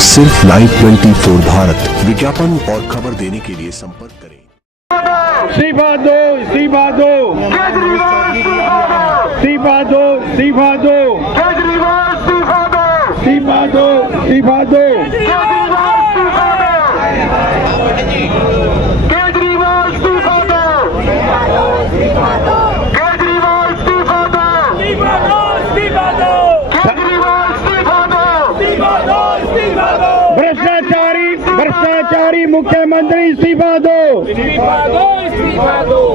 सिर्फ लाइव 24 भारत विज्ञापन और खबर देने के लिए संपर्क करें। इस्तीफा दो, इस्तीफा दो, इस्तीफा दो, इस्तीफा दो, इस्तीफा दो, इस्तीफा दो, भ्रष्टाचारी मुख्यमंत्री इस्तीफा दो,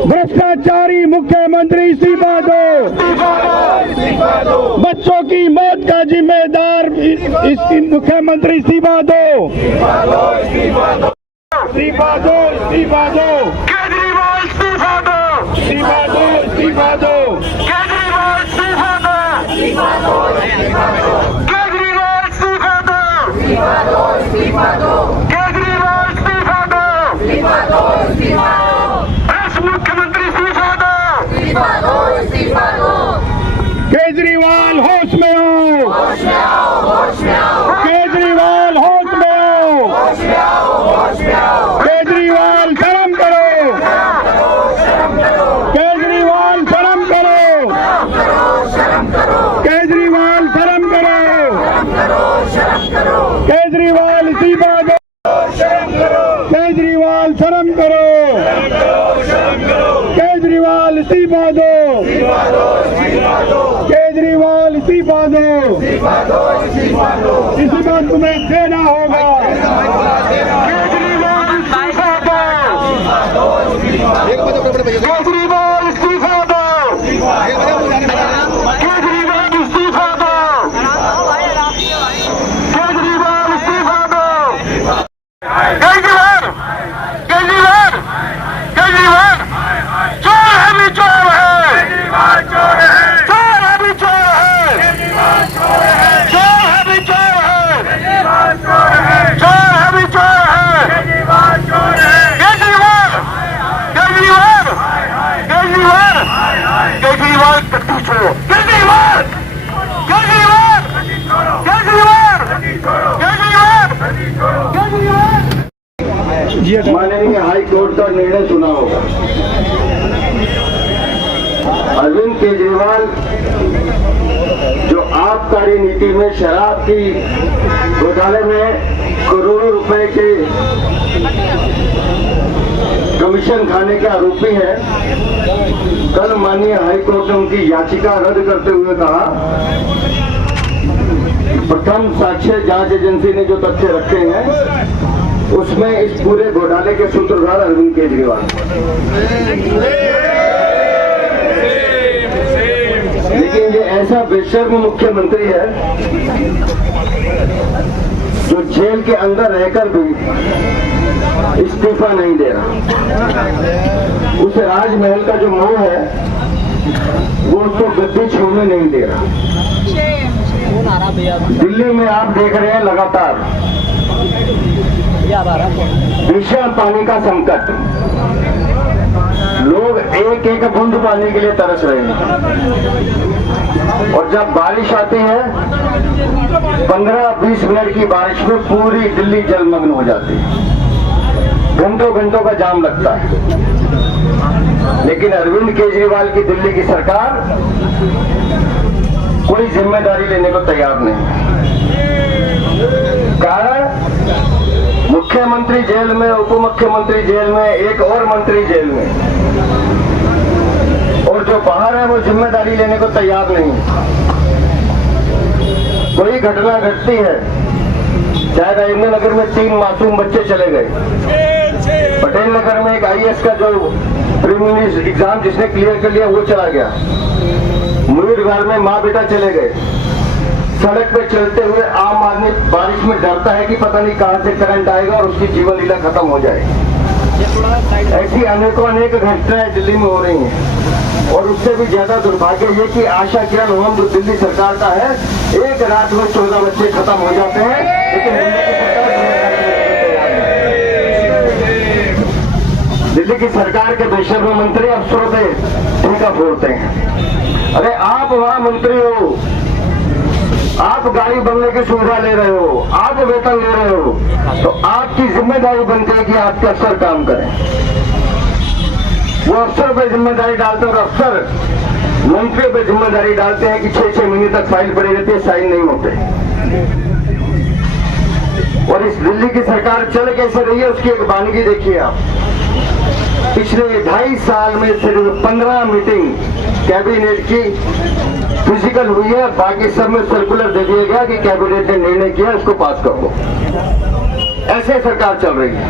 भ्रष्टाचारी मुख्यमंत्री इस्तीफा दो, बच्चों की मौत का जिम्मेदार इसकी मुख्यमंत्री इस्तीफा दो, इस्तीफा दो, इस्तीफा दो, केजरीवाल इस्तीफा दो, इस्तीफा दो, इस्तीफा दो, केजरीवाल इस्तीफा दो, इस्तीफा दो, केजरीवाल इस्तीफा दो, इस्तीफा दो, इस्तीफा दो, केजरीवाल इस्तीफा दो, इस्तीफा दो, इस्तीफा दो, मुख्यमंत्री इस्तीफा दो, इस्तीफा दो, इस्तीफा दो, केजरीवाल होश में आओ, होश में आओ, होश में आओ, केजरीवाल होश में आओ, होश में आओ, होश में आओ, केजरीवाल शर्म करो, केजरीवाल शर्म करो, केजरीवाल शर्म करो, केजरीवाल इस्तीफा दो, केजरीवाल शर्म करो, केजरीवाल इस्तीफा दो, केजरीवाल इस्तीफा दो, इस्तीफा तुम्हें देना होगा, केजरीवाल इस्तीफा दो, केजरीवाल इस्तीफा दो, केजरीवाल इस्तीफा दो, केजरीवाल इस्तीफा दो, केजरीवाल, केजरीवाल, केजरीवाल चोर है भी चोर है, चोर है भी चोर है, चोर है भी चोर है, चोर है भी चोर है, केजरीवाल, केजरीवाल, केजरीवाल, केजरीवाल कट्टू छोड़ो, केजरीवाल, केजरीवाल, केजरीवाल, केजरीवाल, केजरीवाल। माननीय हाई कोर्ट का निर्णय सुना होगा। अरविंद केजरीवाल जो आबकारी नीति में शराब की घोटाले में करोड़ों रुपए के कमीशन खाने के आरोपी हैं, कल माननीय हाईकोर्ट ने उनकी याचिका रद्द करते हुए कहा प्रथम साक्ष्य जांच एजेंसी ने जो तथ्य रखे हैं उसमें इस पूरे घोटाले के सूत्रधार अरविंद केजरीवाल, लेकिन ये ऐसा बेशर्म मुख्यमंत्री है जो जेल के अंदर रहकर भी इस्तीफा नहीं दे रहा। उस राजमहल का जो मोह है वो उसको गद्दी छोड़ने नहीं दे रहा। दिल्ली में आप देख रहे हैं लगातार भीषण पानी का संकट, लोग एक एक बूंद पानी के लिए तरस रहे हैं और जब बारिश आती है 15-20 मिनट की बारिश में पूरी दिल्ली जलमग्न हो जाती है, घंटों घंटों का जाम लगता है। लेकिन अरविंद केजरीवाल की दिल्ली की सरकार कोई जिम्मेदारी लेने को तैयार नहीं। कारण मुख्यमंत्री जेल में, उप मुख्यमंत्री जेल में, एक और मंत्री जेल में, और जो बाहर है वो जिम्मेदारी लेने को तैयार नहीं। कोई घटना घटती है, चाहे राजेंद्र नगर में 3 मासूम बच्चे चले गए, पटेल नगर में एक IAS का जो प्रीलिमिनरी एग्जाम जिसने क्लियर कर लिया वो चला गया, मुरीदगार में माँ बेटा चले गए। सड़क पे चलते हुए आम आदमी बारिश में डरता है कि पता नहीं कहां से करंट आएगा और उसकी जीवन लीला खत्म हो जाएगी। ऐसी अनेकों अनेक घटनाएं दिल्ली में हो रही हैं और उससे भी ज्यादा दुर्भाग्य ये कि आशा किरण होम जो दिल्ली सरकार का है, एक रात में 14 बच्चे खत्म हो जाते हैं, लेकिन दिल्ली की सरकार के बेशर्म मंत्री अफसरों से ठेका फोड़ते हैं। अरे आप वहां मंत्री हो, आप गाड़ी बंगले की सुविधा ले रहे हो, आप वेतन ले रहे हो, तो आपकी जिम्मेदारी बनती है कि आपके अफसर काम करें। वो अफसर पे जिम्मेदारी डालते हैं और अफसर मंत्रियों पे जिम्मेदारी डालते हैं कि 6-6 महीने तक फाइल पड़ी रहती है, साइन नहीं होते। और इस दिल्ली की सरकार चल कैसे रही है उसकी एक वानगी देखिए आप। पिछले 2.5 साल में सिर्फ 15 मीटिंग कैबिनेट की फिजिकल हुई है, बाकी सब में सर्कुलर दे दिया गया कि कैबिनेट ने निर्णय किया इसको पास कर दो। ऐसे सरकार चल रही है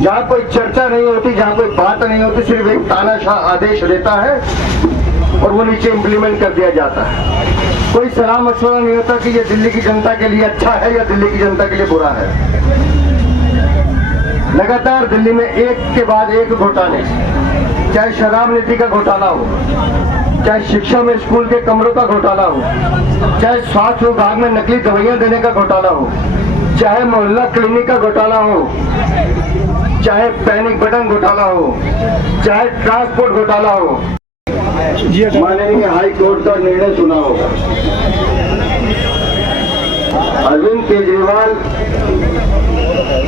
जहां कोई चर्चा नहीं होती, जहां कोई बात नहीं होती, सिर्फ एक तानाशाह आदेश देता है और वो नीचे इंप्लीमेंट कर दिया जाता है। कोई सलाह मशवरा नहीं होता कि ये दिल्ली की जनता के लिए अच्छा है या दिल्ली की जनता के लिए बुरा है। लगातार दिल्ली में एक के बाद एक घोटाले, चाहे शराब नीति का घोटाला हो, चाहे शिक्षा में स्कूल के कमरों का घोटाला हो, चाहे स्वास्थ्य विभाग में नकली दवाइयां देने का घोटाला हो, चाहे मोहल्ला क्लिनिक का घोटाला हो, चाहे पैनिक बटन घोटाला हो, चाहे ट्रांसपोर्ट घोटाला हो। माननीय हाई कोर्ट का निर्णय सुना होगा। अरविंद केजरीवाल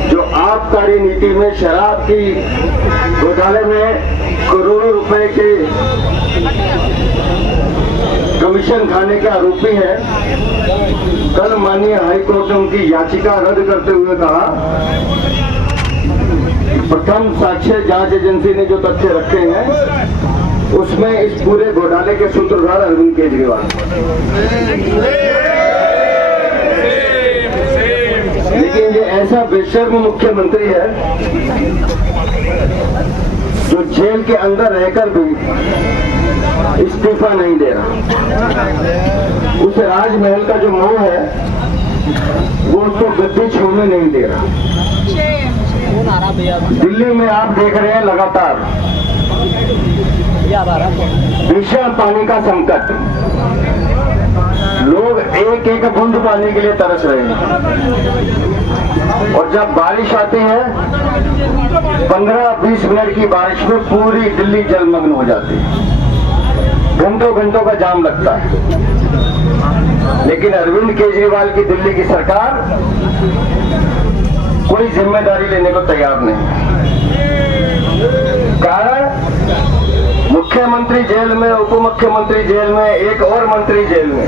जो आबकारी नीति में शराब की घोटाले में करोड़ों रुपए के कमीशन खाने के आरोपी हैं, कल माननीय हाईकोर्ट ने उनकी याचिका रद्द करते हुए कहा प्रथम साक्ष्य जांच एजेंसी ने जो तथ्य रखे हैं उसमें इस पूरे घोटाले के सूत्रधार अरविंद केजरीवाल। लेकिन ये ऐसा बेशर्म मुख्यमंत्री है जो जेल के अंदर रहकर भी इस्तीफा नहीं दे रहा। उस राजमहल का जो मोह है वो उसको गद्दी छोड़ने नहीं दे रहा। दिल्ली में आप देख रहे हैं लगातार भीषण पानी का संकट, लोग एक एक बूंद पानी के लिए तरस रहे हैं। और जब बारिश आती है 15-20 मिनट की बारिश में पूरी दिल्ली जलमग्न हो जाती है, घंटों घंटों का जाम लगता है। लेकिन अरविंद केजरीवाल की दिल्ली की सरकार कोई जिम्मेदारी लेने को तैयार नहीं। कारण मुख्यमंत्री जेल में, उप मुख्यमंत्री जेल में, एक और मंत्री जेल में,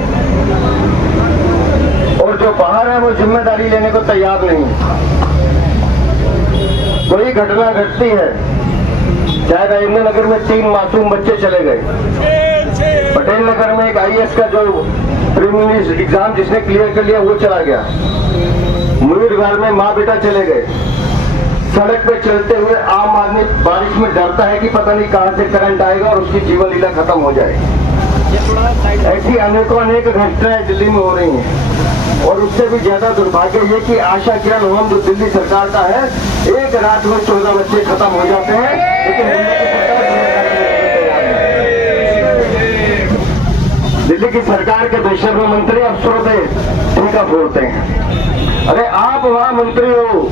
और जो बाहर है वो जिम्मेदारी लेने को तैयार नहीं। कोई घटना घटती है, चाहे राजेंद्र नगर में 3 मासूम बच्चे चले गए, पटेल नगर में एक IAS का जो प्रीलिमिनरी एग्जाम जिसने क्लियर कर लिया वो चला गया, मुरीरगढ़ में माँ बेटा चले गए। सड़क पे चलते हुए आम आदमी बारिश में डरता है कि पता नहीं कहां से करंट आएगा और उसकी जीवन लीला खत्म हो जाएगी। ऐसी अनेक घटनाएं दिल्ली में हो रही हैं। और उससे भी ज्यादा दुर्भाग्य ये कि आशा किरण होम जो दिल्ली सरकार का है, एक रात में 14 बच्चे खत्म हो जाते हैं, लेकिन दिल्ली की सरकार के बेशर्म मंत्री अफसरों पे ठेका फोड़ते हैं। अरे आप वहां मंत्री हो,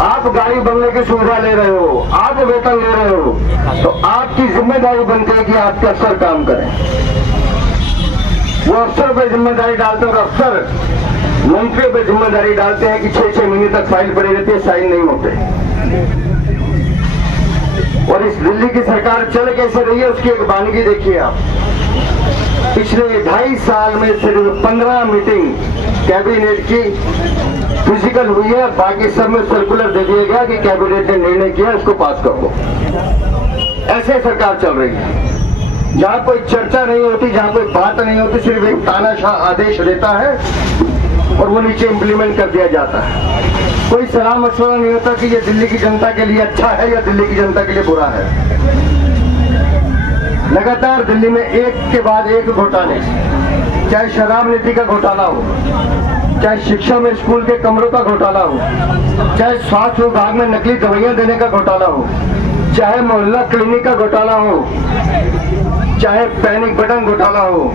आप गाड़ी बंगले की सुविधा ले रहे हो, आप वेतन ले रहे हो, तो आपकी जिम्मेदारी बनती है कि आपके अफसर काम करें। वो अफसर पे जिम्मेदारी डालते हैं और अफसर मंत्रियों पे जिम्मेदारी डालते हैं कि 6-6 महीने तक फाइल पड़ी रहती है, साइन नहीं होते। और इस दिल्ली की सरकार चल कैसे रही है उसकी एक वानगी देखिए आप। पिछले 2.5 साल में सिर्फ 15 मीटिंग कैबिनेट की फिजिकल हुई है, बाकी सब में सर्कुलर दे दिया गया कि कैबिनेट ने निर्णय किया इसको पास कर दो। ऐसे सरकार चल रही है जहां कोई चर्चा नहीं होती, जहां कोई बात नहीं होती, सिर्फ एक तानाशाह आदेश देता है और वो नीचे इंप्लीमेंट कर दिया जाता है। कोई सलाह मशवरा नहीं होता कि ये दिल्ली की जनता के लिए अच्छा है या दिल्ली की जनता के लिए बुरा है। लगातार दिल्ली में एक के बाद एक घोटाले, चाहे शराब नीति का घोटाला हो, चाहे शिक्षा में स्कूल के कमरों का घोटाला हो, चाहे स्वास्थ्य विभाग में नकली दवाइयां देने का घोटाला हो, चाहे मोहल्ला क्लिनिक का घोटाला हो, चाहे पैनिक बटन घोटाला हो,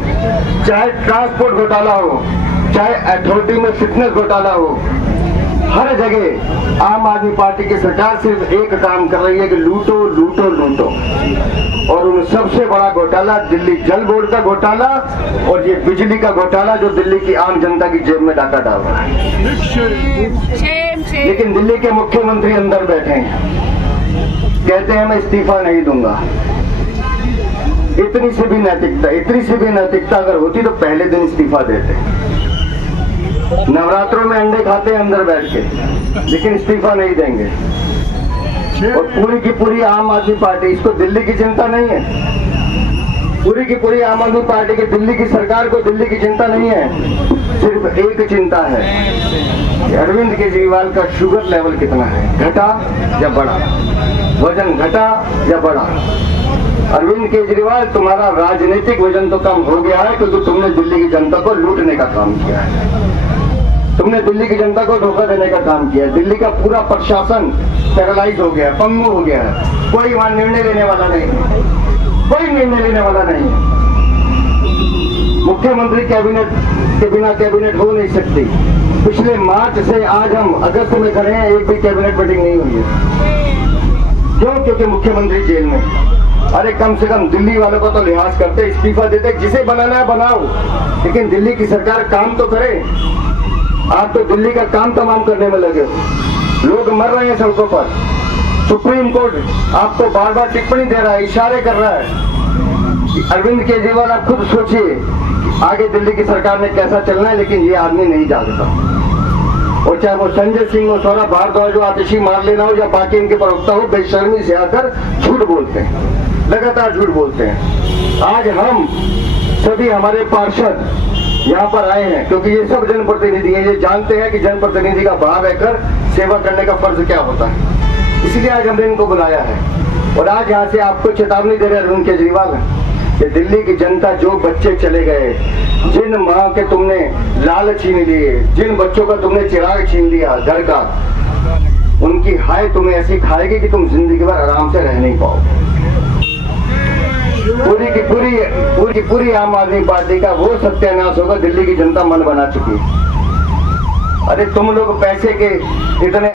चाहे ट्रांसपोर्ट घोटाला हो, चाहे अथॉरिटी में फिटनेस घोटाला हो, हर जगह आम आदमी पार्टी की सरकार सिर्फ एक काम कर रही है कि लूटो लूटो लूटो। और उन सबसे बड़ा घोटाला दिल्ली जल बोर्ड का घोटाला और ये बिजली का घोटाला जो दिल्ली की आम जनता की जेब में डाका डाल रहा है। लेकिन दिल्ली के मुख्यमंत्री अंदर बैठे हैं, कहते हैं मैं इस्तीफा नहीं दूंगा। इतनी सी भी नैतिकता अगर होती तो पहले दिन इस्तीफा देते। नवरात्रों में अंडे खाते हैं अंदर बैठ के, लेकिन इस्तीफा नहीं देंगे। और पूरी की पूरी आम आदमी पार्टी, इसको दिल्ली की चिंता नहीं है, पूरी की पूरी आम आदमी पार्टी की दिल्ली की सरकार को दिल्ली की चिंता नहीं है। सिर्फ एक चिंता है कि अरविंद केजरीवाल का शुगर लेवल कितना है, घटा या बढ़ा, वजन घटा या बढ़ा। अरविंद केजरीवाल, तुम्हारा राजनीतिक वजन तो कम हो गया है क्योंकि तुमने दिल्ली की जनता को लूटने का काम किया है, तुमने दिल्ली की जनता को धोखा देने का काम किया है। दिल्ली का पूरा प्रशासन पैरालाइज हो गया है, पंगु हो गया है। कोई वहां निर्णय लेने वाला नहीं है, कोई निर्णय लेने वाला नहीं है। मुख्यमंत्री कैबिनेट के बिना कैबिनेट हो नहीं सकती। पिछले मार्च से आज हम अगस्त में खड़े हैं, एक भी कैबिनेट मीटिंग नहीं हुई है। क्यों? क्योंकि मुख्यमंत्री जेल में। अरे कम से कम दिल्ली वालों को तो लिहाज करते, इस्तीफा देते, जिसे बनाना है बनाओ, लेकिन दिल्ली की सरकार काम तो करे। आप तो दिल्ली का काम तमाम करने में लगे हो, लोग मर रहे हैं सड़कों पर। सुप्रीम कोर्ट आपको बार बार टिप्पणी दे रहा है, इशारे कर रहा है। अरविंद केजरीवाल, आप खुद सोचिए आगे दिल्ली की सरकार ने कैसा चलना है, लेकिन ये आदमी नहीं जागता। और चाहे वो संजय सिंह हो, सौरभ भारद्वाज हो, आतिशी मार लेना हो या बाकी इनके प्रवक्ता हो, बेशर्मी से आकर झूठ बोलते हैं, लगातार झूठ बोलते हैं। आज हम सभी हमारे पार्षद यहाँ पर आए हैं क्योंकि ये सब जनप्रतिनिधि हैं, ये जानते हैं कि जनप्रतिनिधि का भाव रहकर सेवा करने का फर्ज क्या होता है। इसलिए आज हमने इनको बुलाया है। और आज यहाँ से आपको चेतावनी दे रहे अरविंद केजरीवाल कि दिल्ली की जनता, जो बच्चे चले गए, जिन माँ के तुमने लाल छीन लिए, जिन बच्चों का तुमने चिराग छीन लिया घर का, उनकी हाय तुम्हें ऐसी खाएगी कि तुम जिंदगी भर आराम से रह नहीं पाओगे। पूरी की पूरी आम आदमी पार्टी का वो सत्यानाश होगा, दिल्ली की जनता मन बना चुकी है। अरे तुम लोग पैसे के इतने